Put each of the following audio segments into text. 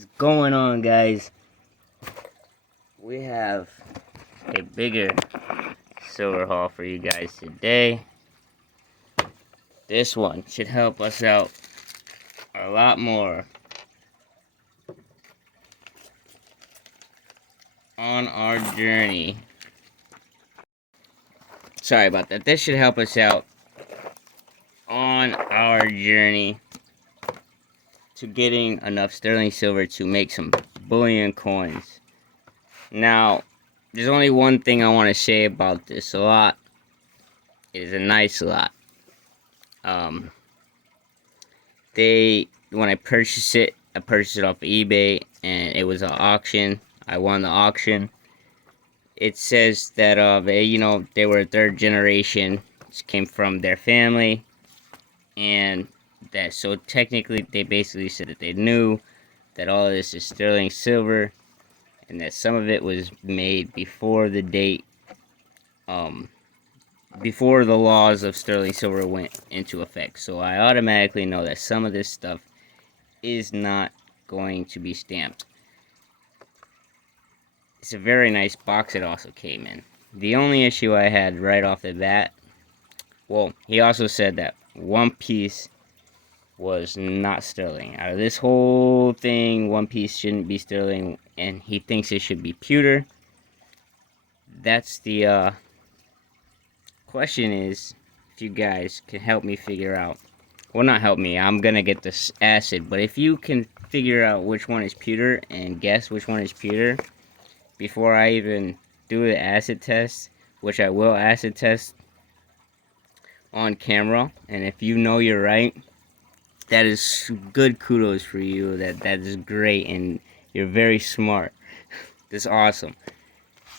What's going on, guys? We have a bigger silver haul for you guys today. This one should help us out a lot more on our journey. Sorry about that. This should help us out on our journey to getting enough sterling silver to make some bullion coins. Now, there's only one thing I want to say about this lot. It is a nice lot. When I purchased it off of eBay, and it was an auction. I won the auction. It says that they were third generation, came from their family, and that so technically they basically said that they knew that all of this is sterling silver, and that some of it was made before the date, before the laws of sterling silver went into effect. So I automatically know that some of this stuff is not going to be stamped. It's a very nice box it also came in. The only issue I had right off the bat, well, he also said that one piece was not sterling. Out of this whole thing, one piece shouldn't be sterling, and he thinks it should be pewter. That's the question is, if you guys can help me figure out, well, not help me, I'm gonna get this acid, but if you can figure out which one is pewter and guess which one is pewter before I even do the acid test, which I will acid test on camera, and if you know you're right, that is good kudos for you. That is great, and you're very smart. That's awesome.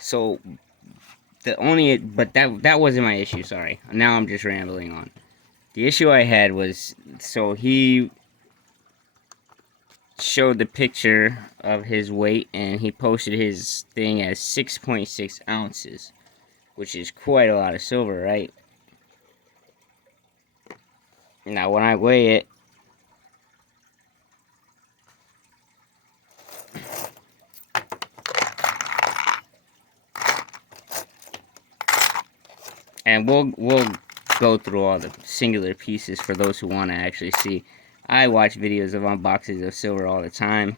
So that wasn't my issue. Sorry. Now I'm just rambling on. The issue I had was, so he showed the picture of his weight, and he posted his thing as 6.6 ounces, which is quite a lot of silver, right? Now when I weigh it, and we'll go through all the singular pieces for those who want to actually see. I watch videos of unboxings of silver all the time.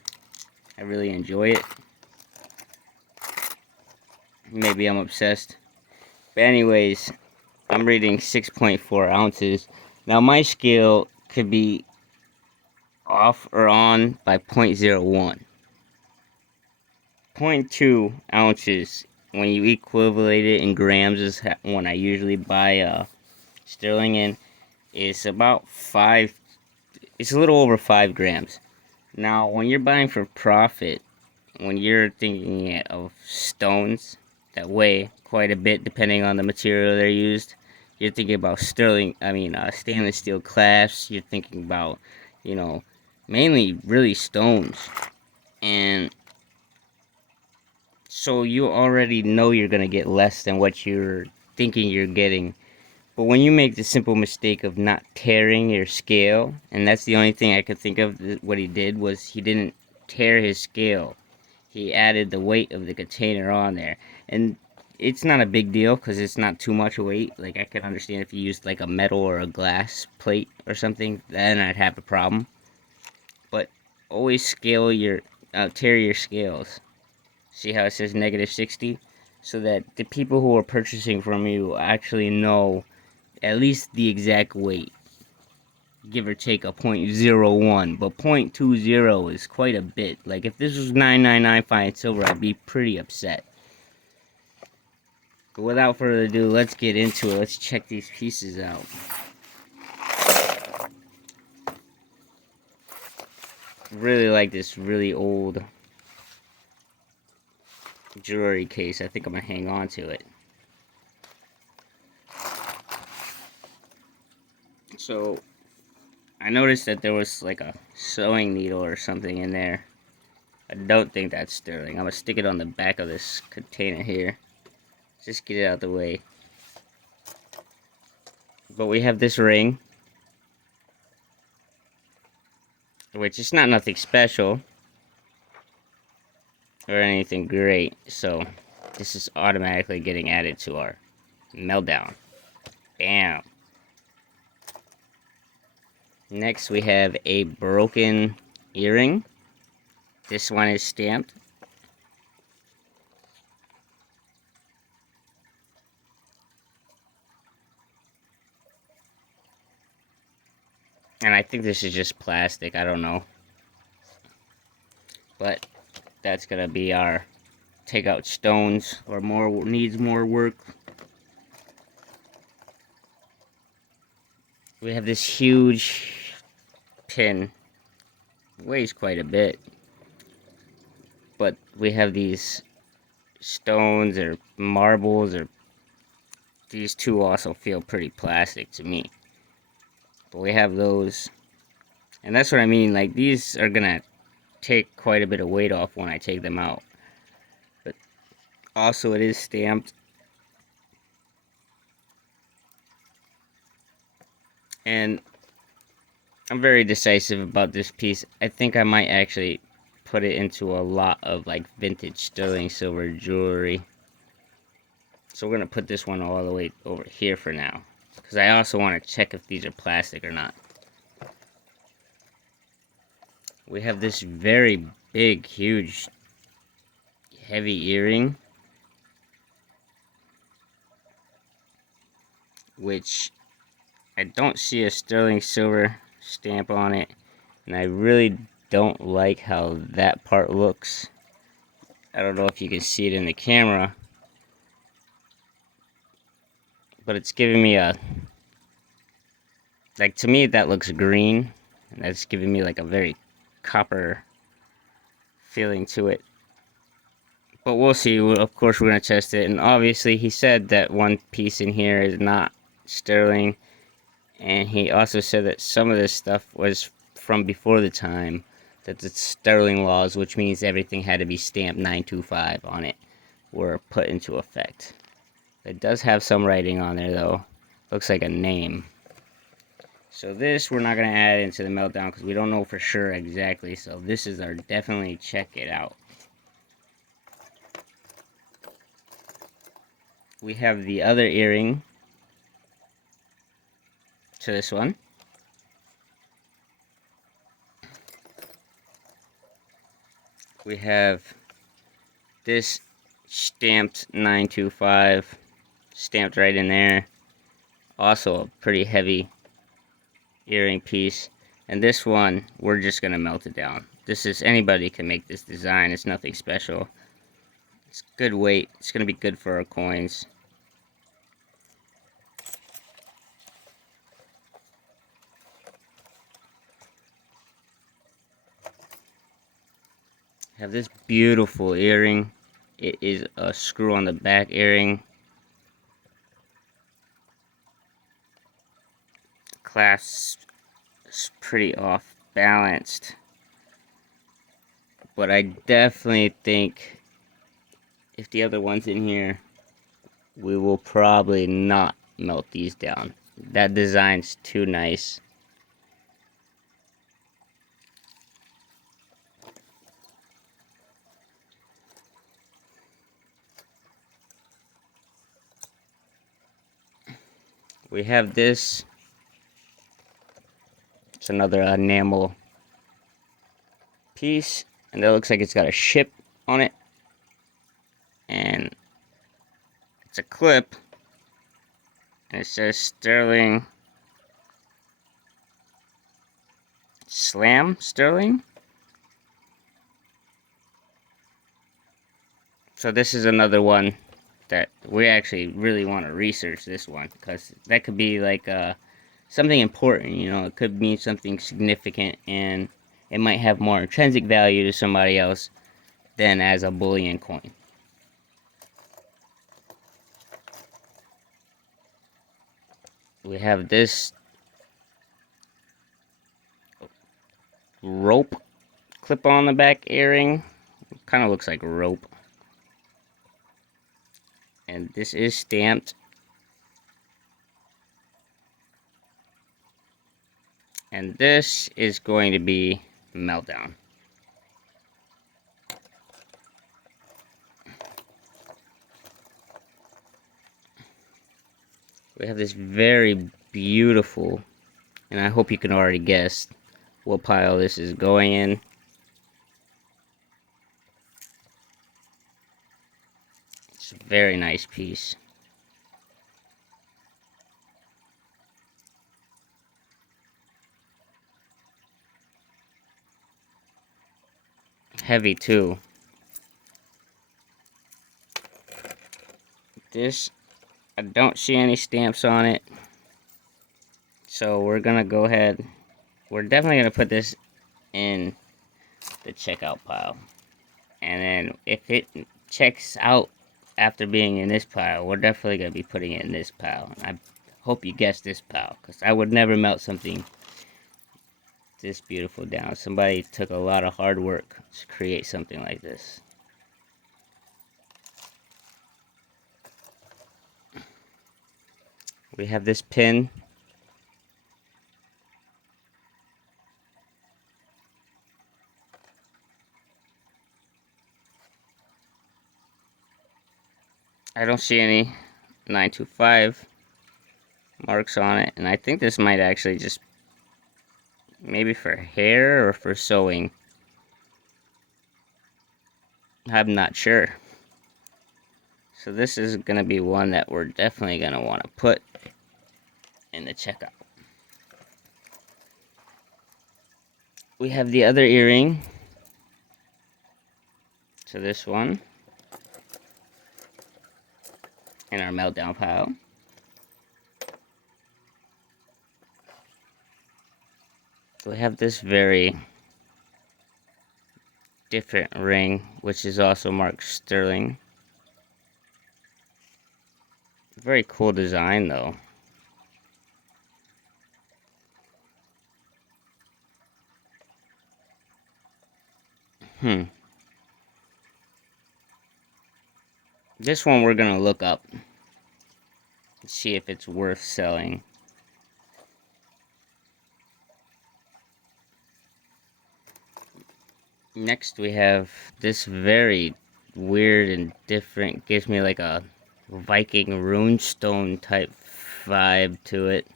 I really enjoy it. Maybe I'm obsessed. But anyways, I'm reading 6.4 ounces. Now my scale could be off or on by 0.01. 0.2 ounces, when you equivalent it in grams, is when I usually buy sterling in, is about 5, it's a little over 5 grams. Now, when you're buying for profit, when you're thinking of stones that weigh quite a bit depending on the material they're used, you're thinking about stainless steel clasps, you're thinking about, mainly really stones. And so you already know you're going to get less than what you're thinking you're getting. But when you make the simple mistake of not tearing your scale, and that's the only thing I could think of, what he did was he didn't tear his scale. He added the weight of the container on there. And it's not a big deal because it's not too much weight. Like, I could understand if you used like a metal or a glass plate or something, then I'd have a problem. But always tear your scales. See how it says -60? So that the people who are purchasing from you actually know at least the exact weight. Give or take a 0.01, but 0.20 is quite a bit. Like, if this was 999 fine silver, I'd be pretty upset. But without further ado, let's get into it. Let's check these pieces out. Really like this really old jewelry case. I think I'm gonna hang on to it. So I noticed that there was like a sewing needle or something in there. I don't think that's sterling. I'm gonna stick it on the back of this container here. Just get it out of the way. But we have this ring, which is not nothing special. or anything great, so this is automatically getting added to our meltdown. Bam. Next we have a broken earring. This one is stamped. And I think this is just plastic, I don't know. But that's gonna be our take out stones or more needs more work. We have this huge pin. Weighs quite a bit. But we have these stones or marbles, or these two also feel pretty plastic to me. But we have those. And that's what I mean, like these are gonna take quite a bit of weight off when I take them out. But also it is stamped. And I'm very decisive about this piece. I think I might actually put it into a lot of like vintage sterling silver jewelry. So we're gonna put this one all the way over here for now, because I also want to check if these are plastic or not. We have this very big, huge, heavy earring, which I don't see a sterling silver stamp on it, and I really don't like how that part looks. I don't know if you can see it in the camera, but it's giving me a, like, to me that looks green, and that's giving me like a very copper feeling to it. But we'll see. Of course we're going to test it, and obviously he said that one piece in here is not sterling, and he also said that some of this stuff was from before the time that the sterling laws, which means everything had to be stamped 925 on it, were put into effect. It does have some writing on there though. Looks like a name. So this we're not going to add into the meltdown because we don't know for sure exactly. So this is our definitely check it out. We have the other earring to this one. We have this stamped 925, stamped right in there. Also a pretty heavy earring piece. And this one, we're just gonna melt it down. This is, anybody can make this design. It's nothing special. It's good weight. It's gonna be good for our coins. Have this beautiful earring. It is a screw on the back earring. Clasp is pretty off balanced. But I definitely think if the other one's in here, we will probably not melt these down. That design's too nice. We have this. It's another enamel piece, and that looks like it's got a ship on it. And it's a clip, and it says Sterling Slam Sterling. So this is another one that we actually really want to research, this one, because that could be like something important, you know. It could mean something significant, and it might have more intrinsic value to somebody else than as a bullion coin. We have this rope clip on the back earring. Kind of looks like rope. And this is stamped. And this is going to be meltdown. We have this very beautiful, and I hope you can already guess what pile this is going in. It's a very nice piece. Heavy too. This, I don't see any stamps on it. So we're gonna go ahead. We're definitely gonna put this in the checkout pile. And then if it checks out after being in this pile, we're definitely gonna be putting it in this pile. I hope you guessed this pile, because I would never melt something this beautiful down. Somebody took a lot of hard work to create something like this. We have this pin. I don't see any 925 marks on it, and I think this might actually just maybe for hair or for sewing. I'm not sure. So this is going to be one that we're definitely going to want to put in the checkout. We have the other earring. So this one in our meltdown pile. We have this very different ring, which is also marked sterling. Very cool design though. This one we're gonna look up and see if it's worth selling. Next we have this very weird and different, gives me like a Viking runestone type vibe to it.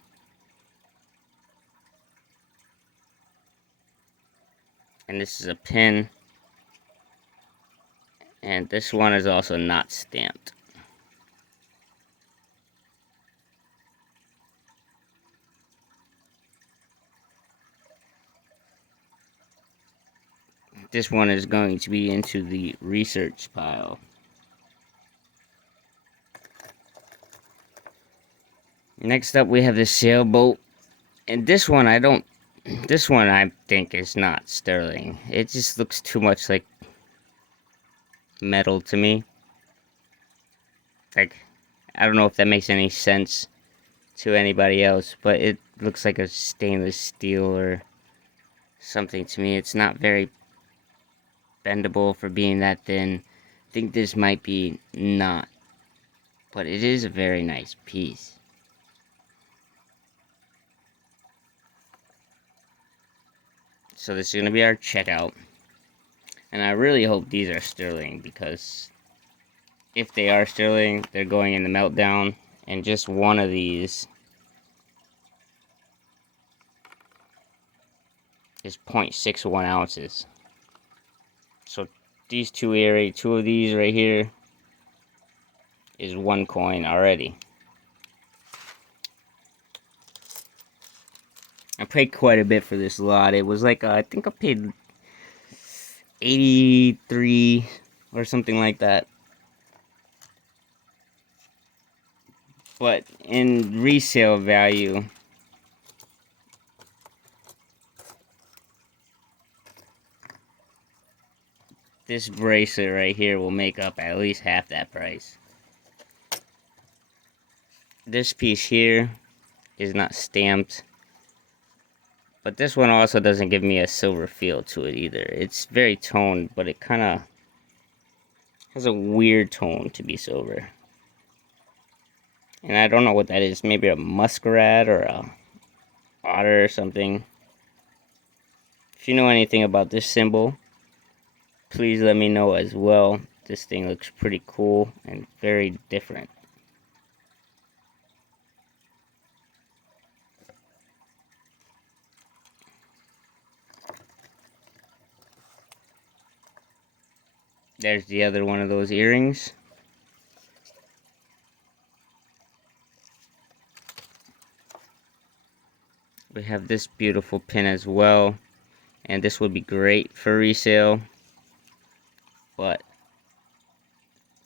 And this is a pin. And this one is also not stamped. This one is going to be into the research pile. Next up we have the sailboat. And this one I think is not sterling. It just looks too much like metal to me. Like, I don't know if that makes any sense to anybody else, but it looks like a stainless steel or something to me. It's not very bendable for being that thin. I think this might be not, but it is a very nice piece. So this is going to be our checkout. And I really hope these are sterling, because if they are sterling, they're going in the meltdown. And just one of these is 0.61 ounces. So these two of these right here is 1 coin already. I paid quite a bit for this lot. It was like, I think I paid 83 or something like that. But in resale value, this bracelet right here will make up at least half that price. This piece here is not stamped, but this one also doesn't give me a silver feel to it either. It's very toned, but it kind of has a weird tone to be silver. And I don't know what that is. Maybe a muskrat or a otter or something. If you know anything about this symbol, please let me know as well. This thing looks pretty cool and very different. There's the other one of those earrings. We have this beautiful pin as well, and this would be great for resale, but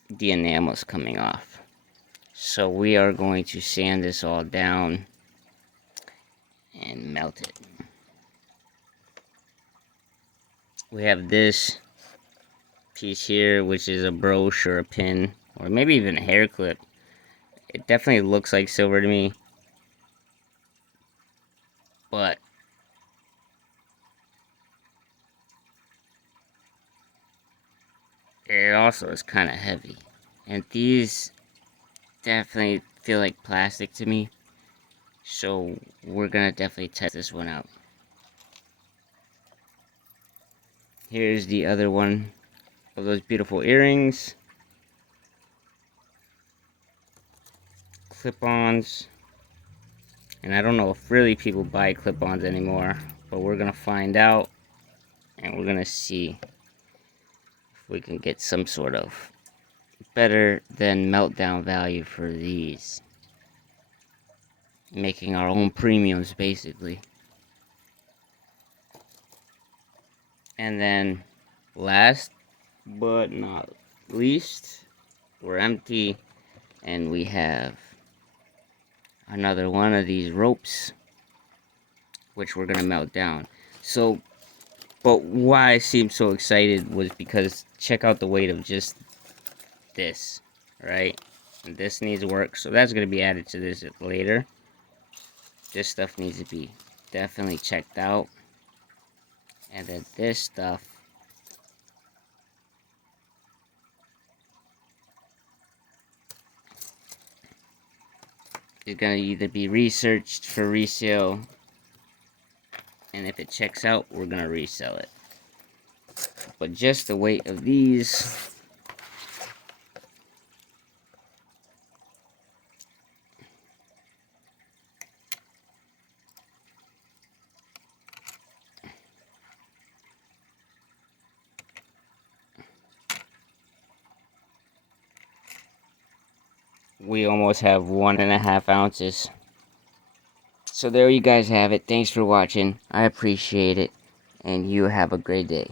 the enamel's coming off. So we are going to sand this all down and melt it. We have this piece here, which is a brooch or a pin, or maybe even a hair clip. It definitely looks like silver to me, but it also is kind of heavy. And these definitely feel like plastic to me, so we're gonna definitely test this one out. Here's the other one of those beautiful earrings. Clip-ons. And I don't know if really people buy clip-ons anymore, but we're gonna find out, and we're gonna see if we can get some sort of better than meltdown value for these. Making our own premiums, basically. And then, last but not least, we're empty, and we have another one of these ropes, which we're gonna melt down. So, but why I seemed so excited was because check out the weight of just this, right? And this needs work, so that's gonna be added to this later. This stuff needs to be definitely checked out, and then this stuff is gonna either be researched for resale, and if it checks out, we're gonna resell it. But just the weight of these, we almost have 1.5 ounces. So there you guys have it. Thanks for watching. I appreciate it, and you have a great day.